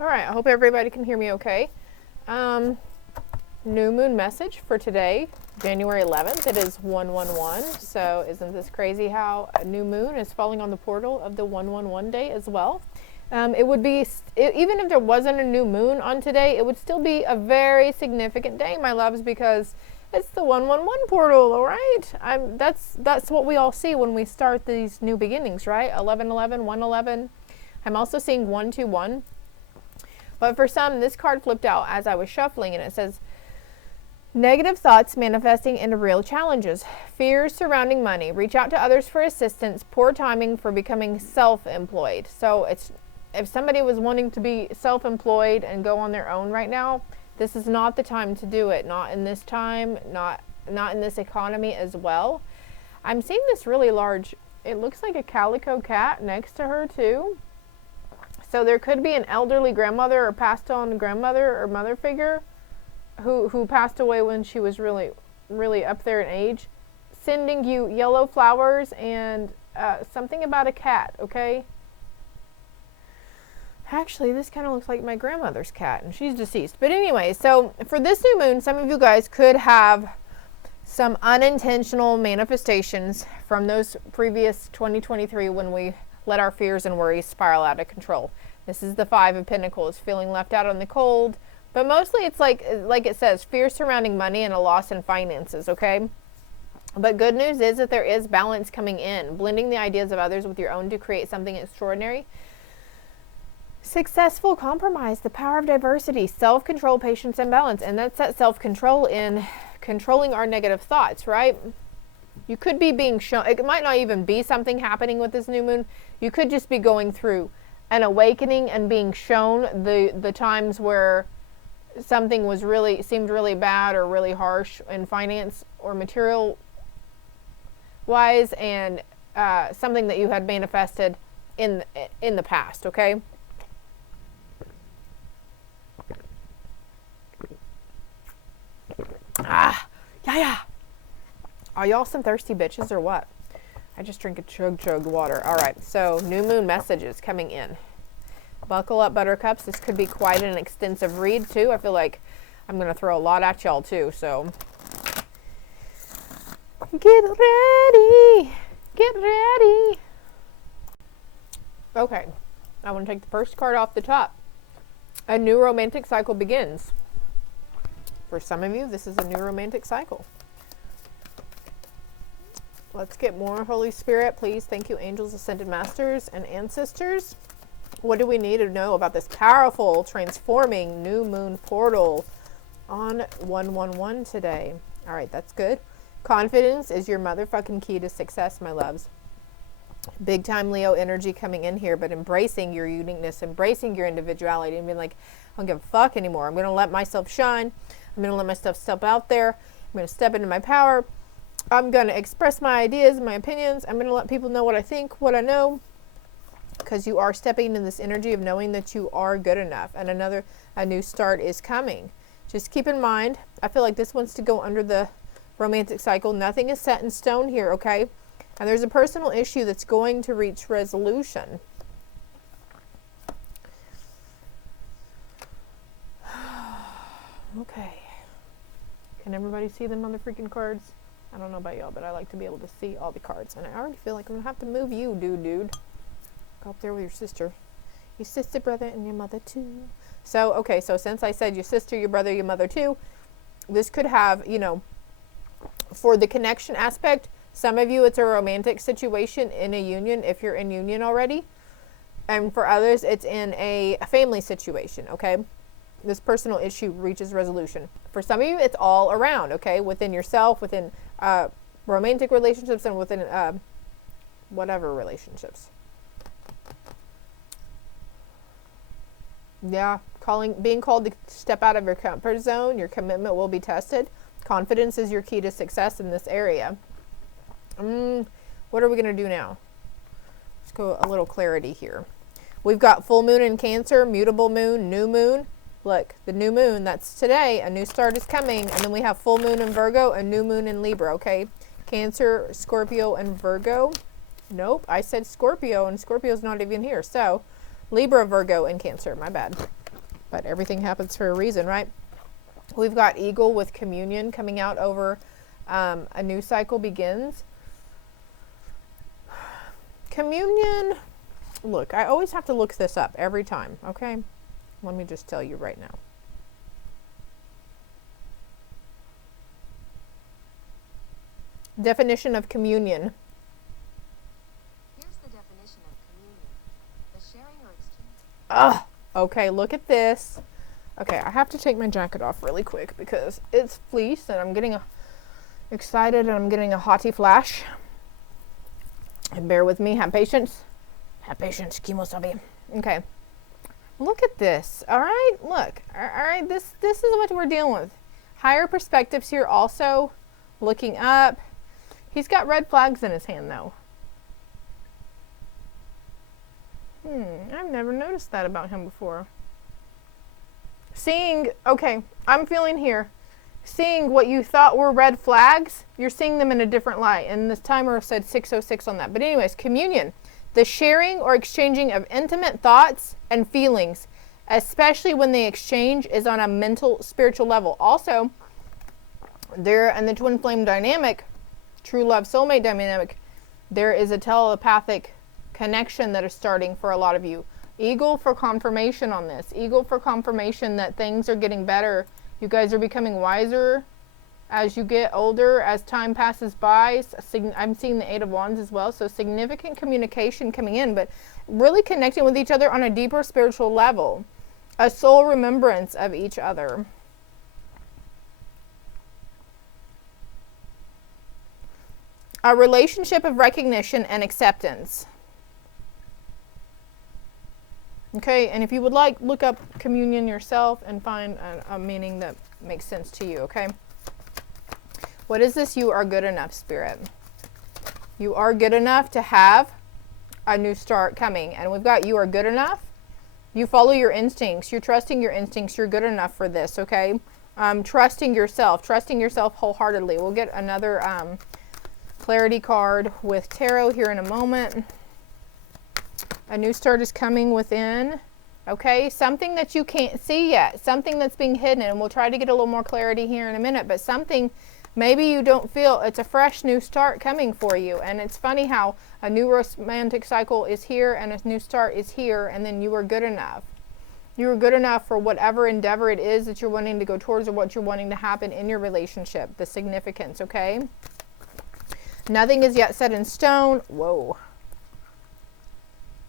All right, I hope everybody can hear me okay. New moon message for today, January 11th. It is 111. So isn't this crazy how a new moon is falling on the portal of the 111 day as well? It would be, even if there wasn't a new moon on today, it would still be a very significant day, my loves, because it's the 111 portal, all right? That's what we all see when we start these new beginnings, right? 1111, 111. I'm also seeing 121. But for some, this card flipped out as I was shuffling, and it says, negative thoughts manifesting into real challenges. Fears surrounding money. Reach out to others for assistance. Poor timing for becoming self-employed. So it's, if somebody was wanting to be self-employed and go on their own right now, this is not the time to do it. Not in this time, not in this economy as well. I'm seeing this really large, it looks like a calico cat next to her too. So there could be an elderly grandmother or passed on grandmother or mother figure who passed away when she was really, really up there in age, sending you yellow flowers and something about a cat, okay? Actually, this kind of looks like my grandmother's cat, and she's deceased. But anyway, so for this new moon, some of you guys could have some unintentional manifestations from those previous 2023 when we let our fears and worries spiral out of control. This is the Five of Pentacles, feeling left out in the cold. But mostly it's like it says, fear surrounding money and a loss in finances, okay? But good news is that there is balance coming in, blending the ideas of others with your own to create something extraordinary. Successful compromise, the power of diversity, self-control, patience, and balance. And that's that self-control in controlling our negative thoughts, right? You could be being shown, it might not even be something happening with this new moon. You could just be going through an awakening and being shown the times where something was seemed really bad or really harsh in finance or material wise, and something that you had manifested in the past, okay? Yeah. Are y'all some thirsty bitches or what? I just drink a chug water. All right, so new moon messages coming in. Buckle up, buttercups. This could be quite an extensive read too. I feel like I'm going to throw a lot at y'all too, so get ready. Get ready. Okay, I want to take the first card off the top. A new romantic cycle begins. For some of you, this is a new romantic cycle. Let's get more, Holy Spirit, please. Thank you, angels, ascended masters, and ancestors. What do we need to know about this powerful, transforming new moon portal on 111 today? All right, that's good. Confidence is your motherfucking key to success, my loves. Big time Leo energy coming in here, but embracing your uniqueness, embracing your individuality, and being like, I don't give a fuck anymore. I'm going to let myself shine. I'm going to let myself step out there. I'm going to step into my power. I'm going to express my ideas and my opinions. I'm going to let people know what I think, what I know, because you are stepping in this energy of knowing that you are good enough, and a new start is coming. Just keep in mind, I feel like this wants to go under the romantic cycle. Nothing is set in stone here, okay? And there's a personal issue that's going to reach resolution. Okay. Can everybody see them on the freaking cards? I don't know about y'all, but I like to be able to see all the cards. And I already feel like I'm going to have to move you, dude. Go up there with your sister. Your sister, brother, and your mother, too. So, okay, so since I said your sister, your brother, your mother, too, this could have, you know, for the connection aspect, some of you, it's a romantic situation in a union, if you're in union already. And for others, it's in a family situation, okay? This personal issue reaches resolution. For some of you, it's all around, okay? Within yourself, within romantic relationships, and within whatever relationships. Yeah, being called to step out of your comfort zone. Your commitment will be tested. Confidence is your key to success in this area. What are we going to do now? Let's go a little clarity here. We've got full moon in Cancer, mutable moon, new moon. Look, the new moon, that's today. A new start is coming. And then we have full moon in Virgo, a new moon in Libra, okay? Cancer, Scorpio, and Virgo. Nope, I said Scorpio, and Scorpio's not even here. So, Libra, Virgo, and Cancer. My bad. But everything happens for a reason, right? We've got eagle with communion coming out over a new cycle begins. Communion, look, I always have to look this up every time, okay? Let me just tell you right now. Definition of communion. Here's the definition of communion. The sharing or exchange. Ugh. Okay, look at this. Okay, I have to take my jacket off really quick because it's fleece and I'm getting excited and I'm getting a hottie flash. And bear with me, have patience. Have patience, kimosabi. Okay. Look at this. All right, look. All right, this is what we're dealing with. Higher perspectives here also. Looking up. He's got red flags in his hand though. I've never noticed that about him before. Seeing, okay, I'm feeling here. Seeing what you thought were red flags, you're seeing them in a different light. And this timer said 606 on that. But anyways, communion. The sharing or exchanging of intimate thoughts and feelings, especially when the exchange is on a mental, spiritual level. Also, there in the twin flame dynamic, true love soulmate dynamic, there is a telepathic connection that is starting for a lot of you. Eagle for confirmation on this. Eagle for confirmation that things are getting better. You guys are becoming wiser as you get older, as time passes by. I'm seeing the Eight of Wands as well. So significant communication coming in, but really connecting with each other on a deeper spiritual level. A soul remembrance of each other. A relationship of recognition and acceptance. Okay, and if you would like, look up communion yourself and find a meaning that makes sense to you, okay? What is this? You are good enough, Spirit. You are good enough to have a new start coming. And we've got you are good enough. You follow your instincts. You're trusting your instincts. You're good enough for this, okay? Trusting yourself wholeheartedly. We'll get another clarity card with tarot here in a moment. A new start is coming within. Okay, something that you can't see yet, something that's being hidden, and we'll try to get a little more clarity here in a minute, but something maybe you don't feel, it's a fresh new start coming for you. And it's funny how a new romantic cycle is here and a new start is here, and then you are good enough. You are good enough for whatever endeavor it is that you're wanting to go towards or what you're wanting to happen in your relationship, the significance, okay? Nothing is yet set in stone. Whoa.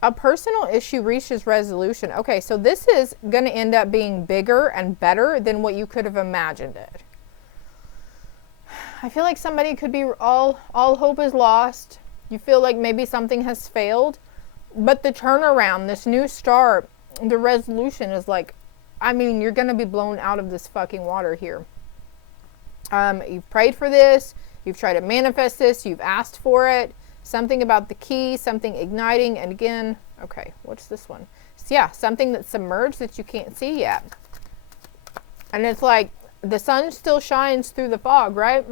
A personal issue reaches resolution. Okay, so this is going to end up being bigger and better than what you could have imagined it. I feel like somebody could be all hope is lost. You feel like maybe something has failed. But the turnaround, this new start, the resolution is like, I mean, you're going to be blown out of this fucking water here. You've prayed for this. You've tried to manifest this. You've asked for it. Something about the key, something igniting, and again, okay, what's this one? So yeah, something that's submerged that you can't see yet. And it's like the sun still shines through the fog, right?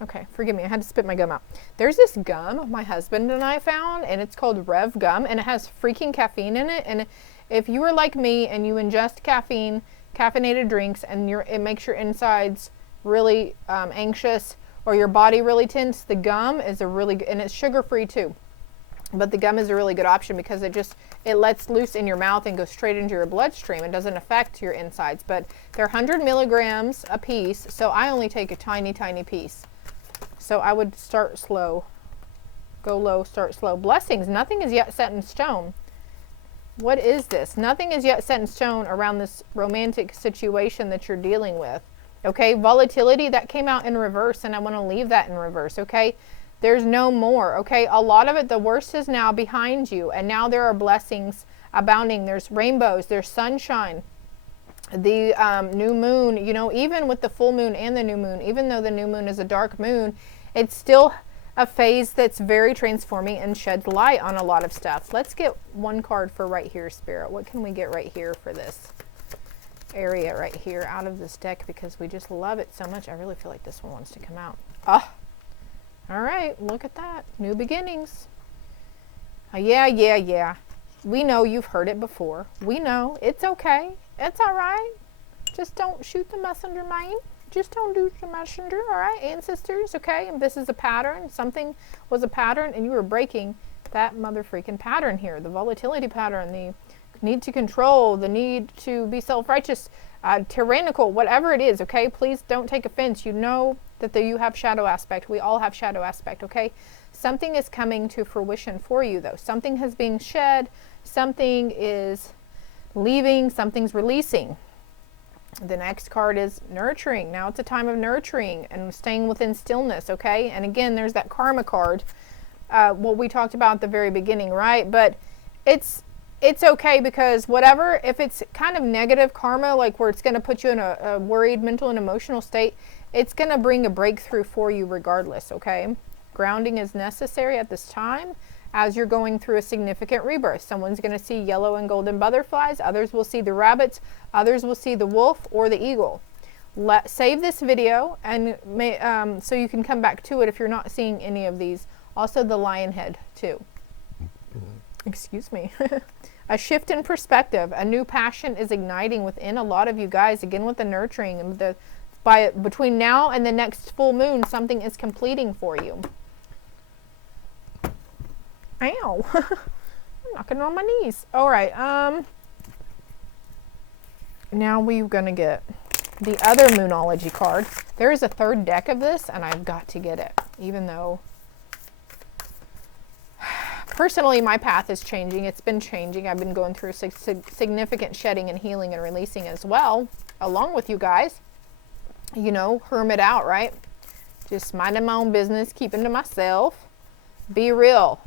Okay, forgive me, I had to spit my gum out. There's this gum my husband and I found, and it's called Rev Gum, and it has freaking caffeine in it. And if you are like me and you ingest caffeine, caffeinated drinks, and it makes your insides really anxious or your body really tense, the gum is a really good, and it's sugar free too, but the gum is a really good option because it lets loose in your mouth and goes straight into your bloodstream. It doesn't affect your insides, but they're 100 milligrams a piece, so I only take a tiny piece. So I would start slow, go low, start slow. Blessings, nothing is yet set in stone. What is this? Nothing is yet set in stone around this romantic situation that you're dealing with. Okay, volatility, that came out in reverse, and I want to leave that in reverse, okay? There's no more, okay? A lot of it, the worst is now behind you, and now there are blessings abounding. There's rainbows, there's sunshine. The new moon, you know, even with the full moon and the new moon, even though the new moon is a dark moon, it's still a phase that's very transforming and sheds light on a lot of stuff. Let's get one card for right here, Spirit. What can we get right here for this area right here out of this deck, because we just love it so much. I really feel like this one wants to come out. Ah, all right, look at that. New beginnings. Yeah. We know you've heard it before. We know. It's okay. It's all right. Just don't shoot the messenger, man. Just don't do the messenger, all right? Ancestors, okay? And this is a pattern. Something was a pattern, and you were breaking that mother freaking pattern here. The volatility pattern, the need to control, the need to be self-righteous, tyrannical, whatever it is, okay? Please don't take offense. You know that you have shadow aspect. We all have shadow aspect, okay? Something is coming to fruition for you, though. Something has been shed. Something is leaving. Something's releasing. The next card is nurturing. Now it's a time of nurturing and staying within stillness, okay? And again, there's that karma card, what we talked about at the very beginning, right? But it's okay, because whatever, if it's kind of negative karma, like where it's going to put you in a worried mental and emotional state, it's going to bring a breakthrough for you regardless, okay? Grounding is necessary at this time as you're going through a significant rebirth. Someone's going to see yellow and golden butterflies. Others will see the rabbits. Others will see the wolf or the eagle. Save this video and so you can come back to it if you're not seeing any of these. Also the lion head too. Excuse me. A shift in perspective. A new passion is igniting within a lot of you guys. Again with the nurturing and between now and the next full moon, something is completing for you. Ow. I'm knocking on my knees. All right. Now we're going to get the other Moonology card. There is a third deck of this, and I've got to get it. Even though, personally, my path is changing. It's been changing. I've been going through significant shedding and healing and releasing as well, along with you guys. You know, hermit out, right? Just minding my own business, keeping to myself. Be real.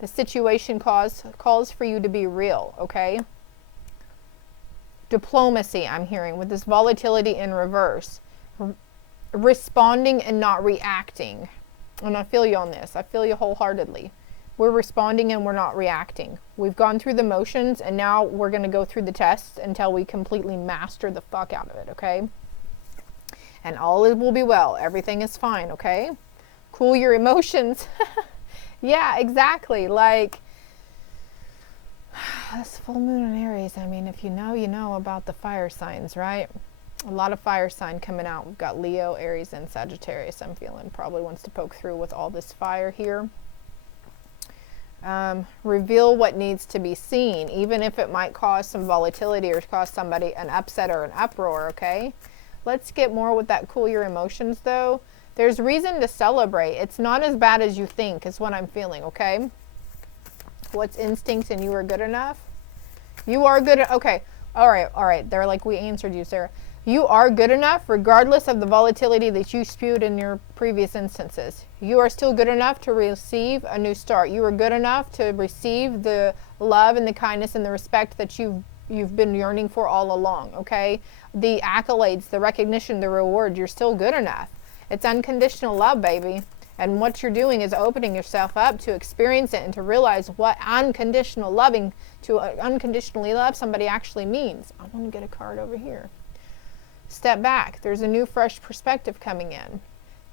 The situation calls for you to be real, okay? Diplomacy, I'm hearing, with this volatility in reverse. Responding and not reacting. And I feel you on this. I feel you wholeheartedly. We're responding and we're not reacting. We've gone through the motions, and now we're going to go through the tests until we completely master the fuck out of it, okay? And all will be well. Everything is fine, okay? Cool your emotions. Yeah, exactly. Like, this full moon in Aries, I mean, if you know about the fire signs, right? A lot of fire sign coming out. We've got Leo, Aries, and Sagittarius. I'm feeling probably wants to poke through with all this fire here. Reveal what needs to be seen, even if it might cause some volatility or cause somebody an upset or an uproar, okay? Let's get more with that cool your emotions, though. There's reason to celebrate. It's not as bad as you think is what I'm feeling, okay? What's instincts and you are good enough? You are good. Okay. All right. They're like, we answered you, Sarah. You are good enough regardless of the volatility that you spewed in your previous instances. You are still good enough to receive a new start. You are good enough to receive the love and the kindness and the respect that you've been yearning for all along, okay? The accolades, the recognition, the reward, you're still good enough. It's unconditional love, baby. And what you're doing is opening yourself up to experience it and to realize what unconditional loving, to unconditionally love somebody actually means. I want to get a card over here. Step back. There's a new, fresh perspective coming in.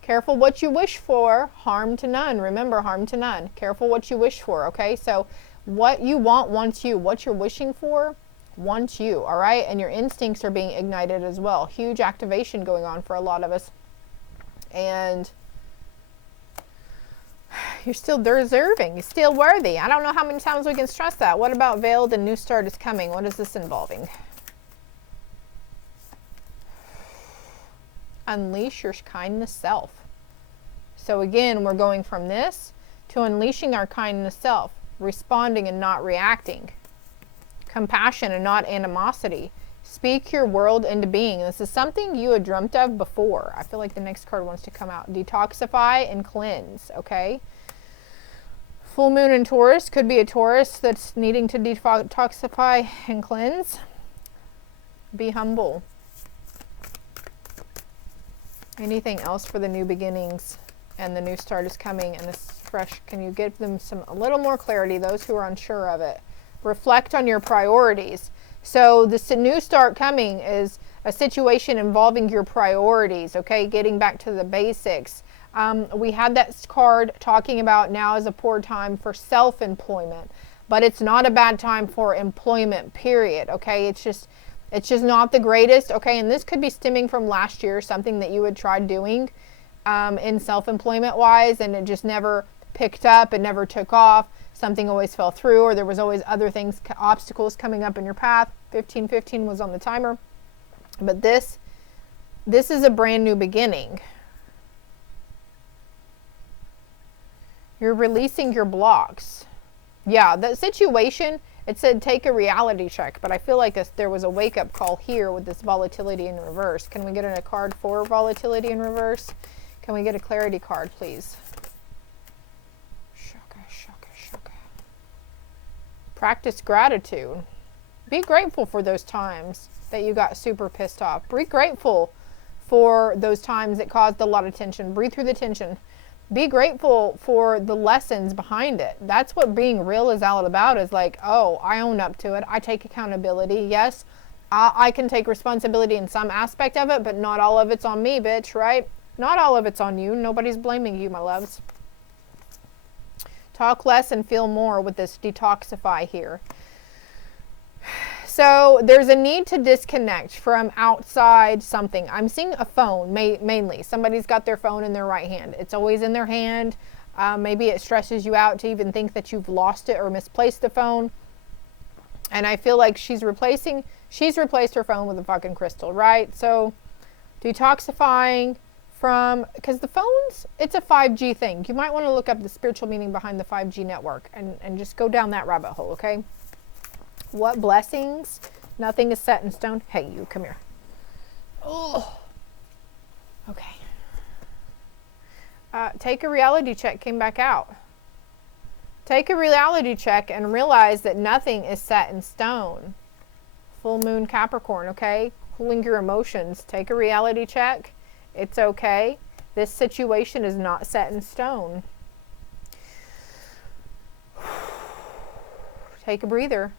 Careful what you wish for, harm to none. Remember, harm to none. Careful what you wish for, okay? So what you want wants you. What you're wishing for wants you, all right? And your instincts are being ignited as well. Huge activation going on for a lot of us. And you're still deserving. You're still worthy. I don't know how many times we can stress that. What about veiled and new start is coming? What is this involving? Unleash your kindness self. So again, we're going from this to unleashing our kindness self, responding and not reacting, compassion and not animosity. Speak your world into being. This is something you had dreamt of before. I feel like the next card wants to come out. Detoxify and cleanse, okay? Full moon in Taurus could be a Taurus that's needing to detoxify and cleanse. Be humble. Anything else for the new beginnings and the new start is coming and this fresh? Can you give them a little more clarity, those who are unsure of it? Reflect on your priorities. So this new start coming is a situation involving your priorities, okay? Getting back to the basics. We had that card talking about now is a poor time for self-employment. but it's not a bad time for employment, period. Okay, it's just not the greatest. Okay, and this could be stemming from last year, something that you had tried doing in self-employment wise, and it just never picked up, it never took off. Something always fell through, or there was always other things, obstacles coming up in your path. 1515 was on the timer. But this is a brand new beginning. You're releasing your blocks. Yeah, that situation, it said take a reality check, but I feel like there was a wake-up call here with this volatility in reverse. Can we get a card for volatility in reverse? Can we get a clarity card, please? Shaka, shaka, shaka. Practice gratitude. Be grateful for those times that you got super pissed off. Be grateful for those times that caused a lot of tension. Breathe through the tension. Be grateful for the lessons behind it. That's what being real is all about, is like, oh, I own up to it. I take accountability. Yes, I can take responsibility in some aspect of it, but not all of it's on me, bitch, right? Not all of it's on you. Nobody's blaming you, my loves. Talk less and feel more with this detoxify here. So there's a need to disconnect from outside something. I'm seeing a phone mainly. Somebody's got their phone in their right hand. It's always in their hand. Maybe it stresses you out to even think that you've lost it or misplaced the phone. And I feel like she's replaced her phone with a fucking crystal, right? So detoxifying from, because the phones, it's a 5G thing. You might want to look up the spiritual meaning behind the 5G network and just go down that rabbit hole, okay? What blessings? Nothing is set in stone. Hey, you, come here. Oh, okay. Take a reality check came back out. Take a reality check and realize that nothing is set in stone. Full moon Capricorn, okay? Cooling your emotions. Take a reality check. It's okay. This situation is not set in stone. Take a breather.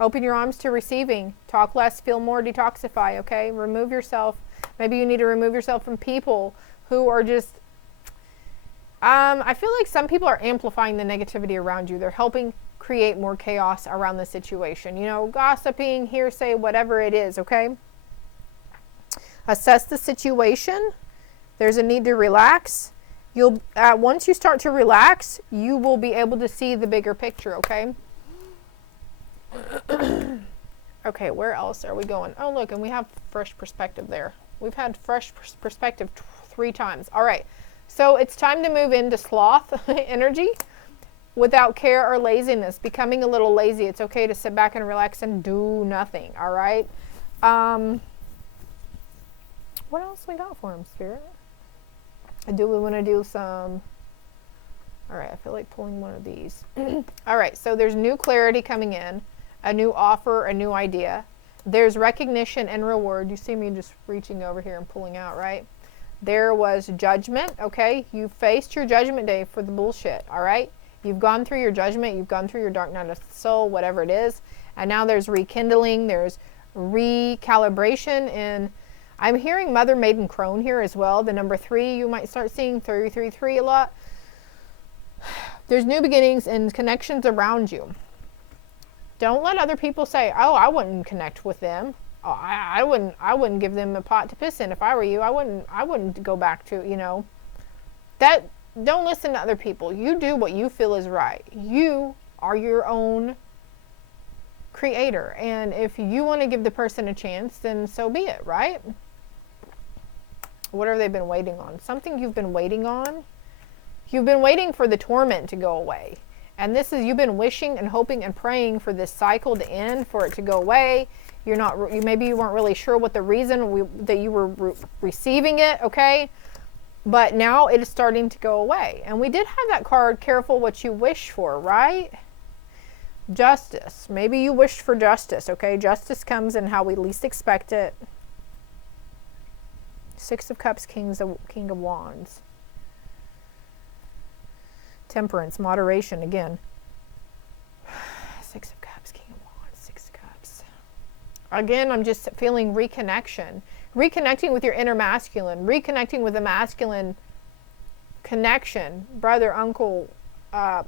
Open your arms to receiving. Talk less, feel more, detoxify, okay? Remove yourself. Maybe you need to remove yourself from people who are just... I feel like some people are amplifying the negativity around you. They're helping create more chaos around the situation. You know, gossiping, hearsay, whatever it is, okay? Assess the situation. There's a need to relax. Once you start to relax, you will be able to see the bigger picture, okay? Okay, where else are we going? Oh, look, and we have fresh perspective there. We've had fresh perspective 3 times. All right, so it's time to move into sloth energy without care or laziness. Becoming a little lazy. It's okay to sit back and relax and do nothing, all right? What else we got for him, Spirit? Do we want to do some... All right, I feel like pulling one of these. All right, so there's new clarity coming in. A new offer, a new idea. There's recognition and reward. You see me just reaching over here and pulling out, right? There was judgment, okay? You faced your judgment day for the bullshit, all right? You've gone through your judgment. You've gone through your dark night of the soul, whatever it is. And now there's rekindling. There's recalibration. And I'm hearing Mother Maiden Crone here as well. The number 3, you might start seeing 333 a lot. There's new beginnings and connections around you. Don't let other people say, oh, I wouldn't connect with them. Oh, I wouldn't give them a pot to piss in if I were you. I wouldn't go back to, you know. Don't listen to other people. You do what you feel is right. You are your own creator. And if you want to give the person a chance, then so be it, right? What have they been waiting on? Something you've been waiting on? You've been waiting for the torment to go away. And this is, you've been wishing and hoping and praying for this cycle to end, for it to go away. Maybe you weren't really sure what the reason that you were receiving it, okay? But now it is starting to go away. And we did have that card, careful what you wish for, right? Justice. Maybe you wished for justice, okay? Justice comes in how we least expect it. 6 of Cups, King of Wands. Temperance, moderation, again. 6 of Cups, King of Wands, 6 of Cups. Again, I'm just feeling reconnection. Reconnecting with your inner masculine. Reconnecting with a masculine connection. Brother, uncle,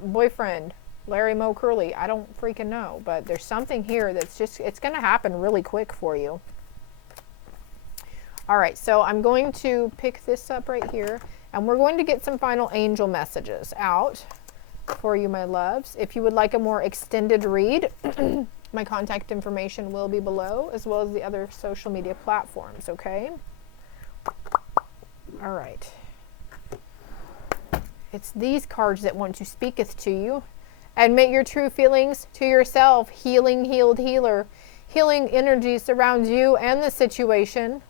boyfriend, Larry Moe Curly. I don't freaking know, but there's something here that's just, it's going to happen really quick for you. All right, so I'm going to pick this up right here, and we're going to get some final angel messages out for you, my loves. If you would like a more extended read, my contact information will be below, as well as the other social media platforms, okay? All right. It's these cards that want to speaketh to you. Admit your true feelings to yourself. Healing, healed, healer. Healing energy surrounds you and the situation.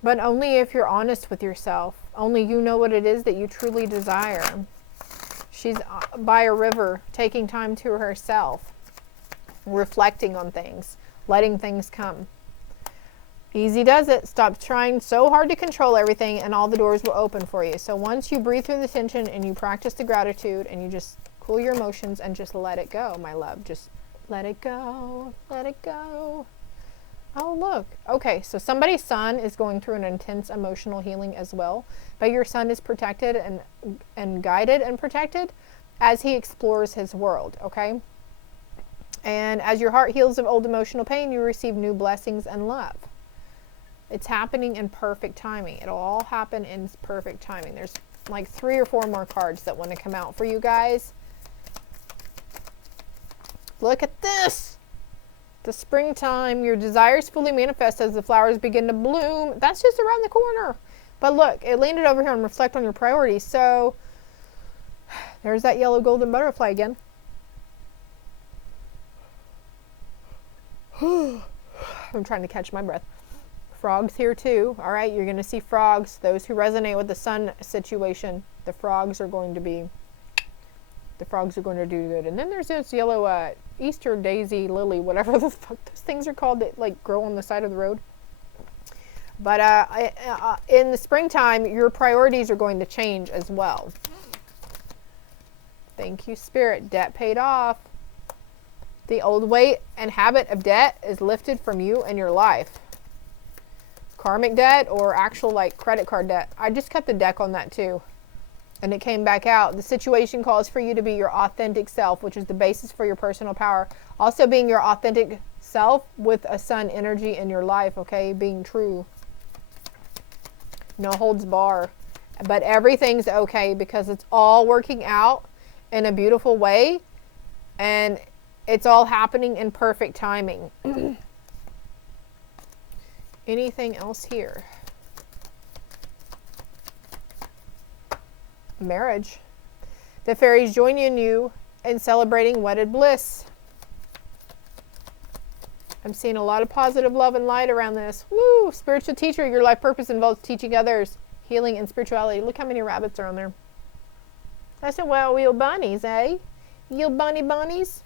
But only if you're honest with yourself. Only you know what it is that you truly desire. She's by a river, taking time to herself. Reflecting on things. Letting things come. Easy does it. Stop trying so hard to control everything and all the doors will open for you. So once you breathe through the tension and you practice the gratitude and you just cool your emotions and just let it go, my love. Just let it go. Let it go. Oh, look. Okay, so somebody's son is going through an intense emotional healing as well. But your son is protected and guided and protected as he explores his world, okay? And as your heart heals of old emotional pain, you receive new blessings and love. It's happening in perfect timing. It'll all happen in perfect timing. There's like 3 or 4 more cards that want to come out for you guys. Look at this. The springtime. Your desires fully manifest as the flowers begin to bloom. That's just around the corner. But look, it landed over here and reflect on your priorities. So there's that yellow golden butterfly again. I'm trying to catch my breath. Frogs here too. All right, you're going to see frogs. Those who resonate with the sun situation, the frogs are going to do good. And then there's this yellow Easter daisy lily, whatever the fuck those things are called that like grow on the side of the road. But in the springtime, your priorities are going to change as well. Thank you, Spirit. Debt paid off. The old weight and habit of debt is lifted from you and your life. Karmic debt or actual like credit card debt. I just cut the deck on that too. And it came back out. The situation calls for you to be your authentic self, which is the basis for your personal power. Also being your authentic self with a sun energy in your life, okay? Being true. No holds bar. But everything's okay because it's all working out in a beautiful way. And it's all happening in perfect timing. Anything else here? Marriage. The fairies join you in celebrating wedded bliss. I'm seeing a lot of positive love and light around this. Woo! Spiritual teacher. Your life purpose involves teaching others, healing and spirituality. Look how many rabbits are on there. I said, well, you bunnies, eh? You bunnies.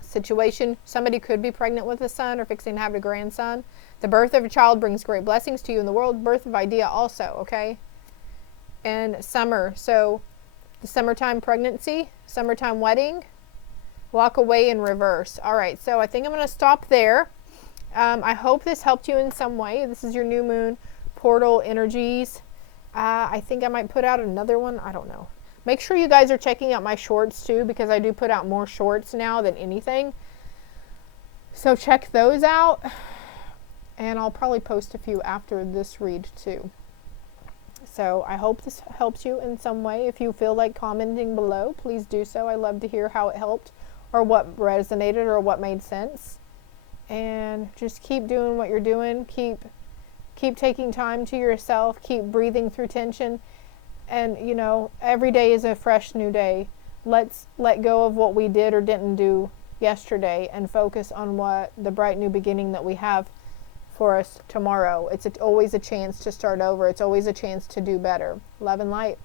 Situation. Somebody could be pregnant with a son or fixing to have a grandson. The birth of a child brings great blessings to you in the world. Birth of idea also, okay? And summer. So the summertime pregnancy, summertime wedding, walk away in reverse. All right, so I think I'm going to stop there. I hope this helped you in some way. This is your new moon portal energies. I think I might put out another one. I don't know. Make sure you guys are checking out my shorts too, because I do put out more shorts now than anything. So check those out. And I'll probably post a few after this read too. So I hope this helps you in some way. If you feel like commenting below, please do so. I love to hear how it helped or what resonated or what made sense. And just keep doing what you're doing. Keep taking time to yourself. Keep breathing through tension. And, you know, every day is a fresh new day. Let's let go of what we did or didn't do yesterday and focus on what the bright new beginning that we have for us tomorrow. It's always a chance to start over. It's always a chance to do better. Love and light.